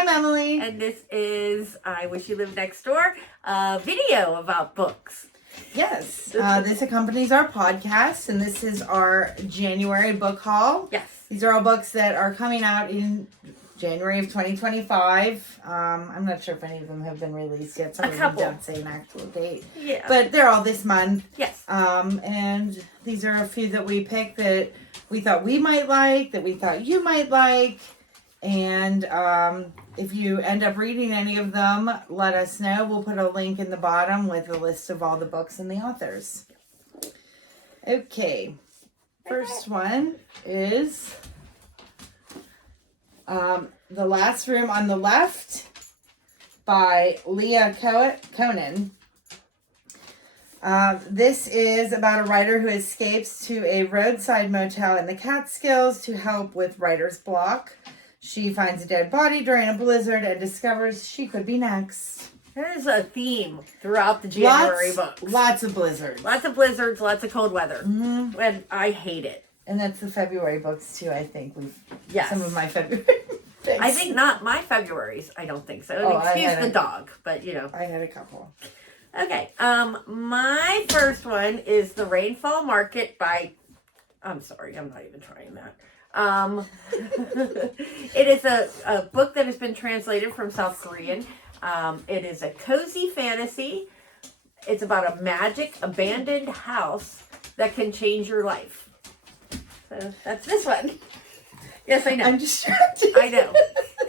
I'm Emily. And this is I Wish You Lived Next Door, a video about books. Yes, this accompanies our podcast, and this is our January book haul. Yes. These are all books that are coming out in January of 2025. I'm not sure if any of them have been released yet. Some of them don't say an actual date. Yeah. But they're all this month. Yes. And these are a few that we picked that we thought we might like, that we thought you might like. And if you end up reading any of them, let us know. We'll put a link in the bottom with a list of all the books and the authors. Okay. First one is The Last Room on the Left by Leah Konen. This is about a writer who escapes to a roadside motel in the Catskills to help with writer's block. She finds a dead body during a blizzard and discovers she could be next. There's a theme throughout the January books. Lots of blizzards. Lots of blizzards, lots of cold weather. Mm-hmm. And I hate it. And that's the February books too, I think. Yes. Some of my February picks. I think not my February's. I don't think so. Excuse the dog, but you know. I had a couple. Okay. My first one is The Rainfall Market by... I'm sorry, I'm not even trying that. It is a book that has been translated from South Korean. It is a cozy fantasy. It's about a magic abandoned house that can change your life. So that's this one. Yes, I know. I'm distracted. I know.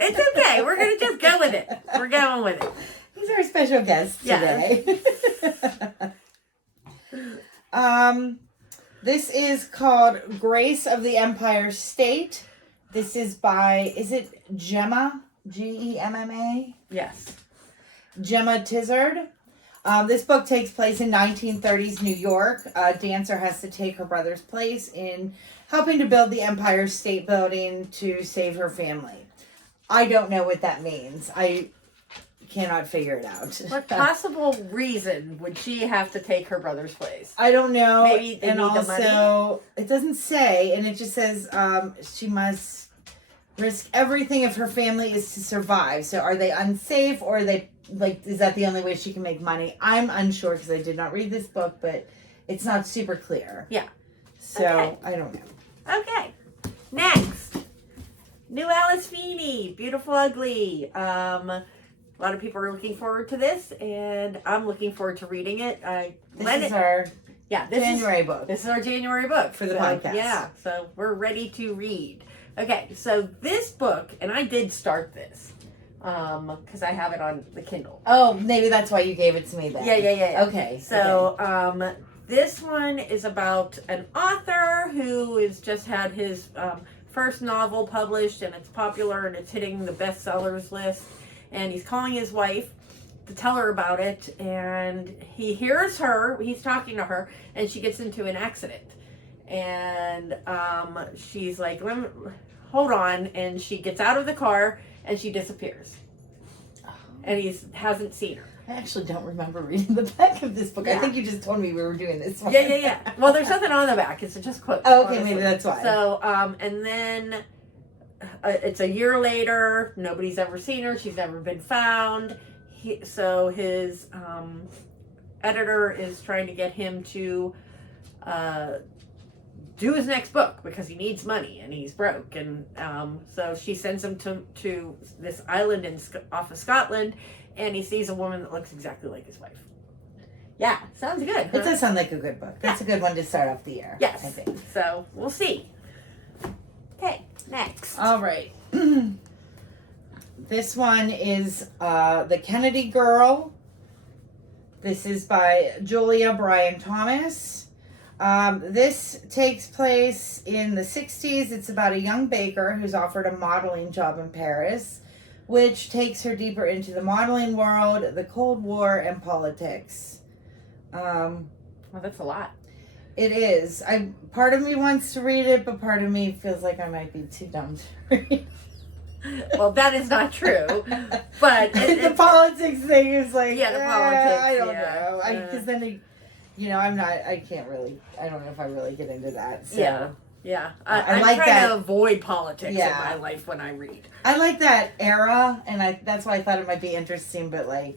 It's okay. We're going to just go with it. We're going with it. He's our special guest today. Yeah. This is called Grace of the Empire State. This is by, is it Gemma? Gemma? Yes. Gemma Tizzard. This book takes place in 1930s New York. A dancer has to take her brother's place in helping to build the Empire State Building to save her family. I don't know what that means. I cannot figure it out. What possible reason would she have to take her brother's place? I don't know. Maybe they need the money. It doesn't say, and it just says she must risk everything if her family is to survive. So are they unsafe, or are they, like, is that the only way she can make money? I'm unsure because I did not read this book, but it's not super clear. Yeah. So Okay. I don't know. Okay. Next. New Alice Feeney, Beautiful Ugly. A lot of people are looking forward to this, and I'm looking forward to reading it. This is our January book. This is our January book. For the podcast. Yeah, so we're ready to read. Okay, so this book, and I did start this, because I have it on the Kindle. Oh, maybe that's why you gave it to me then. Yeah. Okay. So, this one is about an author who has just had his first novel published, and it's popular, and it's hitting the bestsellers list. And he's calling his wife to tell her about it, and he hears her, he's talking to her, and she gets into an accident. And she's like, hold on, and she gets out of the car, and she disappears. And he hasn't seen her. I actually don't remember reading the back of this book. Yeah. I think you just told me we were doing this one. Yeah. Well, there's nothing on the back. It's just quotes. Oh, okay, honestly. Maybe that's why. So, and then... it's a year later. Nobody's ever seen her. She's never been found. So his editor is trying to get him to do his next book because he needs money and he's broke. And so she sends him to this island off of Scotland, and he sees a woman that looks exactly like his wife. Yeah, sounds good. Huh? It does sound like a good book. That's a good one to start off the year. Yes. I think. So we'll see. Okay. Next. All right. This one is The Kennedy Girl. This is by Julia Bryan Thomas. This takes place in the 60s. It's about a young baker who's offered a modeling job in Paris, which takes her deeper into the modeling world, the Cold War, and politics. Well, that's a lot. It is. Part of me wants to read it, but part of me feels like I might be too dumb to read. Well, that is not true. But the politics thing is like, yeah, the politics. I don't know. Because then, I can't really. I don't know if I really get into that. So. Yeah. Yeah, I I'm like trying that. to avoid politics Yeah. in my life when I read. I like that era, and that's why I thought it might be interesting. But like,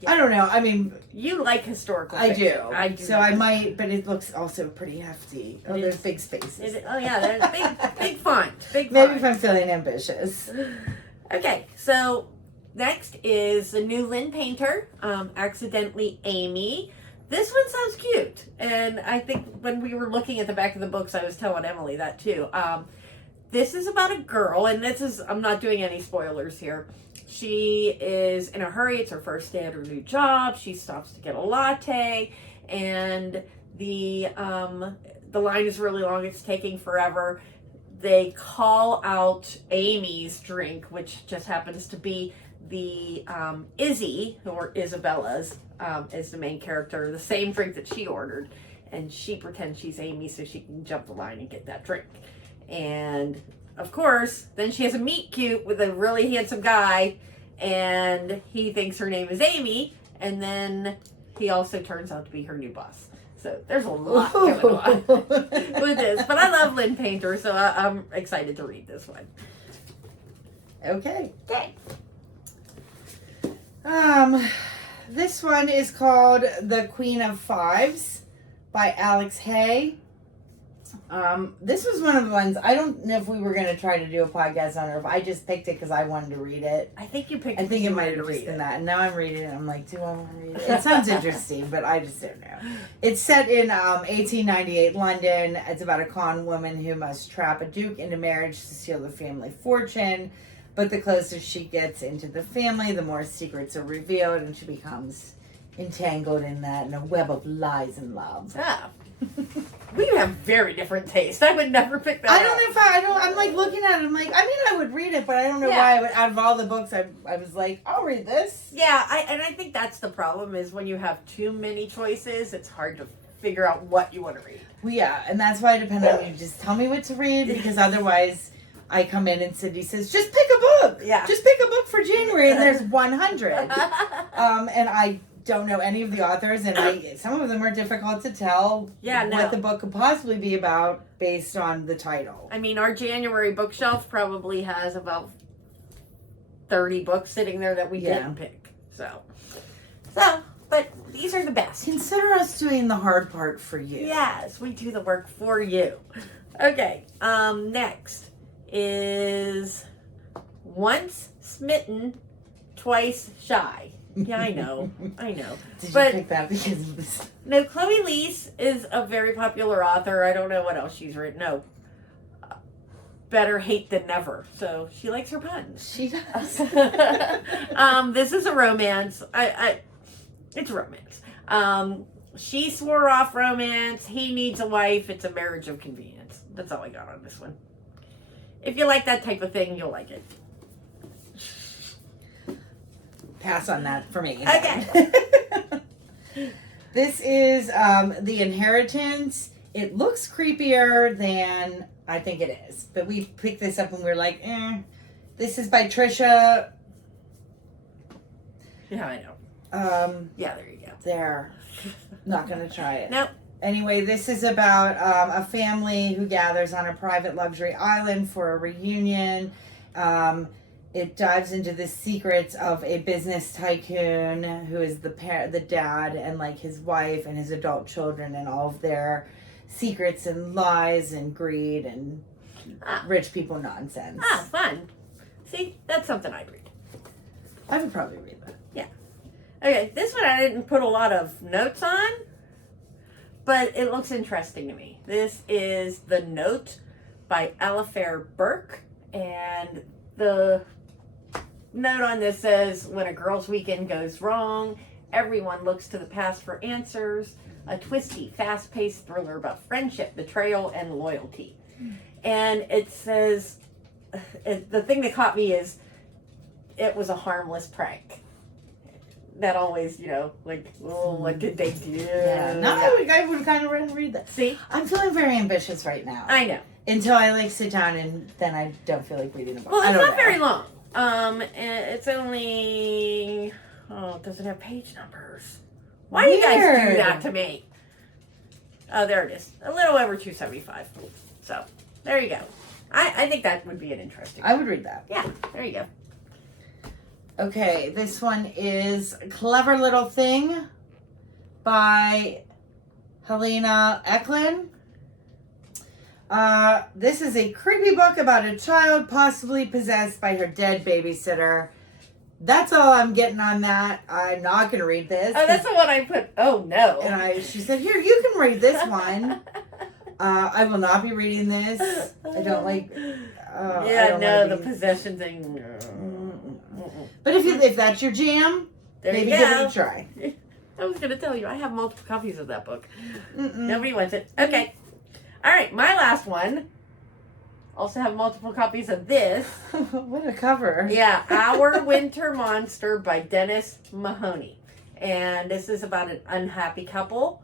Yeah. I don't know. I mean, You like historical I fiction. do. I do. So I might, but it looks also pretty hefty. Oh, there's big spaces. Oh yeah, there's big font. Big Maybe font. if I'm feeling ambitious. Okay, so next is the new Lynn Painter, Accidentally Amy. This one sounds cute, and I think when we were looking at the back of the books, I was telling Emily that too. This is about a girl, and I'm not doing any spoilers here. She is in a hurry. It's her first day at her new job. She stops to get a latte, and the line is really long. It's taking forever. They call out Amy's drink, which just happens to be the Izzy, or Isabella's, is the main character, the same drink that she ordered, and she pretends she's Amy so she can jump the line and get that drink. And of course, then she has a meet cute with a really handsome guy, and he thinks her name is Amy, and then he also turns out to be her new boss. So there's a lot going on with this. But I love Lynn Painter, so I'm excited to read this one. Okay. Okay. This one is called The Queen of Fives by Alex Hay. This was one of the ones, I don't know if we were going to try to do a podcast on it, or if I just picked it because I wanted to read it. I think you picked it. I think it might have just been that. And now I'm reading it, I'm like, do I want to read it? It sounds interesting, but I just don't know. It's set in 1898 London. It's about a con woman who must trap a duke into marriage to steal the family fortune. But the closer she gets into the family, the more secrets are revealed, and she becomes entangled in a web of lies and love. Ah. We have very different taste. I would never pick that I don't know if I'm like looking at it, I'm like, I mean, I would read it, but I don't know why I would, out of all the books, I was like, I'll read this. Yeah, I think that's the problem, is when you have too many choices, it's hard to figure out what you want to read. Well, yeah, and that's why I depend on you. Just tell me what to read, because otherwise I come in and Cindy says, just pick a book. Yeah. Just pick a book for January, and there's 100. And I don't know any of the authors, and some of them are difficult to tell what the book could possibly be about based on the title. I mean, our January bookshelf probably has about 30 books sitting there that we didn't pick. So, but these are the best. Consider us doing the hard part for you. Yes, we do the work for you. Okay, next is Once Smitten, Twice Shy. Yeah, I know. Did you pick that because of this? No, Chloe Liese is a very popular author. I don't know what else she's written. No. Better Hate Than Never. So she likes her puns. She does. This is a romance. It's romance. She swore off romance. He needs a wife. It's a marriage of convenience. That's all I got on this one. If you like that type of thing, you'll like it. Pass on that for me. Okay. This is The Inheritance. It looks creepier than I think it is. But we picked this up and we were like, This is by Trisha. Yeah, I know. Yeah, there you go. There. Not going to try it. Nope. Anyway, this is about a family who gathers on a private luxury island for a reunion. It dives into the secrets of a business tycoon who is the dad, and like his wife and his adult children, and all of their secrets and lies and greed and rich people nonsense. Fun. See, that's something I'd read. I would probably read that. Yeah. Okay, this one I didn't put a lot of notes on, but it looks interesting to me. This is The Note by Alafair Burke, and the note on this says, when a girl's weekend goes wrong, everyone looks to the past for answers. A twisty, fast-paced thriller about friendship, betrayal, and loyalty. And it says, the thing that caught me is, it was a harmless prank. That always, like, oh, what did they do? Yeah. No, I would kind of read that. See? I'm feeling very ambitious right now. I know. Until I sit down and then I don't feel like reading a book. Well, it's not very long. It's only, does it have page numbers? Why do you guys do that to me? Oh, there it is. A little over 275. So, there you go. I think that would be an interesting one. I would read that. Yeah, there you go. Okay, this one is Clever Little Thing by Helena Echlin. This is a creepy book about a child possibly possessed by her dead babysitter. That's all I'm getting on that. I'm not going to read this. Oh, that's the one I put. Oh, no. And she said, here, you can read this one. I will not be reading this. I don't like... the possession thing. No. But if that's your jam, maybe give it a try. I was going to tell you, I have multiple copies of that book. Nobody wants it. Okay. All right, my last one. Also have multiple copies of this. What a cover. Yeah, Our Winter Monster by Dennis Mahoney. And this is about an unhappy couple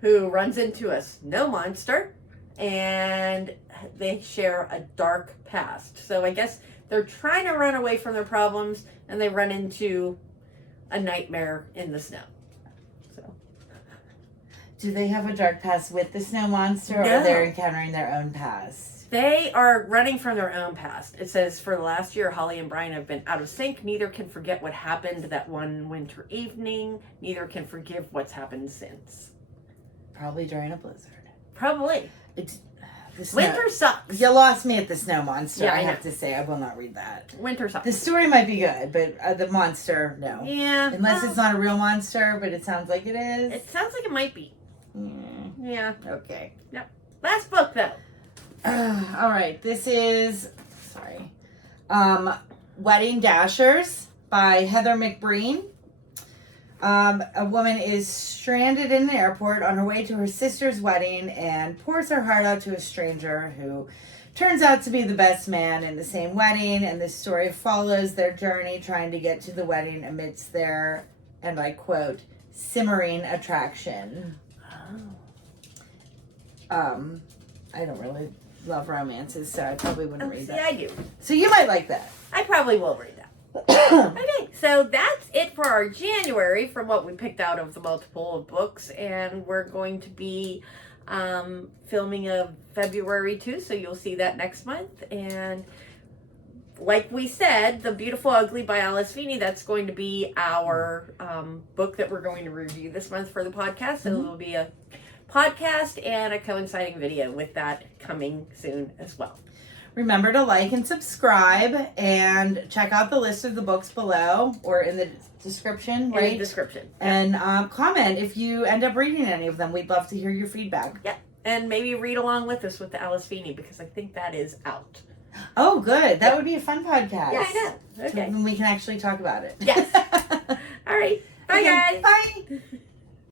who runs into a snow monster, and they share a dark past. So I guess they're trying to run away from their problems, and they run into a nightmare in the snow. So, do they have a dark past with the snow monster, or No. they're encountering their own past? They are running from their own past. It says, for the last year, Holly and Bryan have been out of sync. Neither can forget what happened that one winter evening. Neither can forgive what's happened since. Probably during a blizzard. Probably. Snow, Winter sucks. You lost me at the snow monster. Yeah, I I have know. to say, I will not read that. Winter sucks. The story might be good, but the monster, no. Yeah. Unless it's not a real monster, but it sounds like it is. It sounds like it might be. Yeah. Okay. Yep. Last book, though. All right. This is, Wedding Dashers by Heather McBreen. A woman is stranded in an airport on her way to her sister's wedding and pours her heart out to a stranger who turns out to be the best man in the same wedding. And this story follows their journey trying to get to the wedding amidst their, and I quote, simmering attraction. I don't really love romances, so I probably wouldn't read that. I do. So you might like that. I probably will read that. Okay, so that's it for our January from what we picked out of the multiple books, and we're going to be filming a February too, so you'll see that next month. And like we said, The Beautiful Ugly by Alice Feeney, that's going to be our book that we're going to review this month for the podcast. So it'll be a podcast and a coinciding video with that coming soon as well. Remember to like and subscribe and check out the list of the books below or in the description, right? In the description. And comment if you end up reading any of them. We'd love to hear your feedback. Yeah. And maybe read along with us with the Alice Feeney, because I think that is out. Oh, good. That would be a fun podcast. Yeah, I know. Okay. So we can actually talk about it. Yes. All right. Bye, guys. Bye.